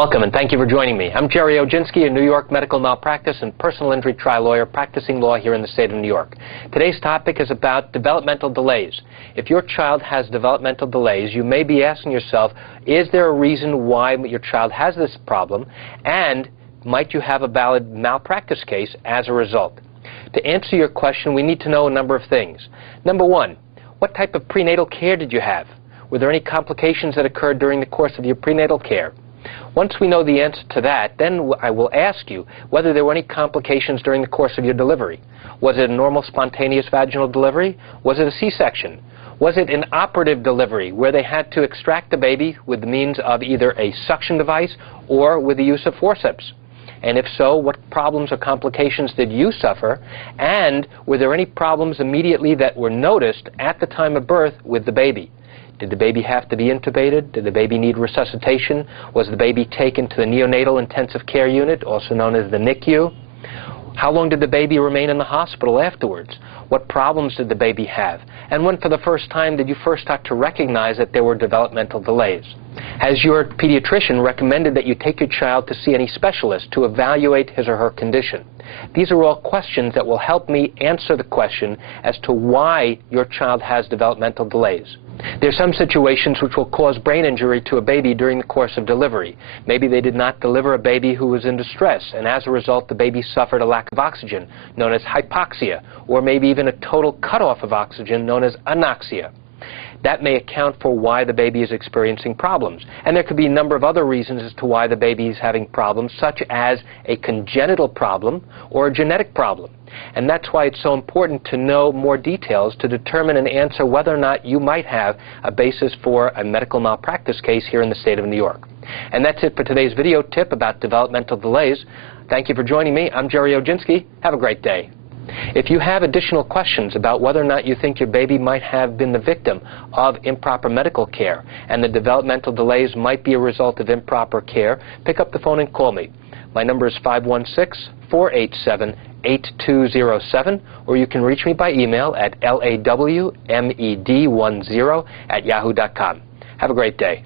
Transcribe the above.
Welcome and thank you for joining me. I'm Gerry Oginski, a New York Medical Malpractice and personal injury trial lawyer practicing law here in the state of New York. Today's topic is about developmental delays. If your child has developmental delays, you may be asking yourself, is there a reason why your child has this problem, and might you have a valid malpractice case as a result? To answer your question, we need to know a number of things. Number one, what type of prenatal care did you have? Were there any complications that occurred during the course of your prenatal care? Once we know the answer to that, then I will ask you whether there were any complications during the course of your delivery. Was it a normal spontaneous vaginal delivery? Was it a C-section? Was it an operative delivery where they had to extract the baby with the means of either a suction device or with the use of forceps? And if so, what problems or complications did you suffer? And were there any problems immediately that were noticed at the time of birth with the baby? Did the baby have to be intubated? Did the baby need resuscitation? Was the baby taken to the neonatal intensive care unit, also known as the NICU? How long did the baby remain in the hospital afterwards? What problems did the baby have? And when for the first time did you first start to recognize that there were developmental delays? Has your pediatrician recommended that you take your child to see any specialist to evaluate his or her condition? These are all questions that will help me answer the question as to why your child has developmental delays. There are some situations which will cause brain injury to a baby during the course of delivery. Maybe they did not deliver a baby who was in distress, and as a result the baby suffered a lack of oxygen, known as hypoxia, or maybe even a total cutoff of oxygen, known as anoxia. That may account for why the baby is experiencing problems. And there could be a number of other reasons as to why the baby is having problems, such as a congenital problem or a genetic problem. And that's why it's so important to know more details to determine and answer whether or not you might have a basis for a medical malpractice case here in the state of New York. And that's it for today's video tip about developmental delays. Thank you for joining me. I'm Gerry Oginski. Have a great day. If you have additional questions about whether or not you think your baby might have been the victim of improper medical care and the developmental delays might be a result of improper care, pick up the phone and call me. My number is 516-487-8207, or you can reach me by email at lawmed10@yahoo.com. Have a great day.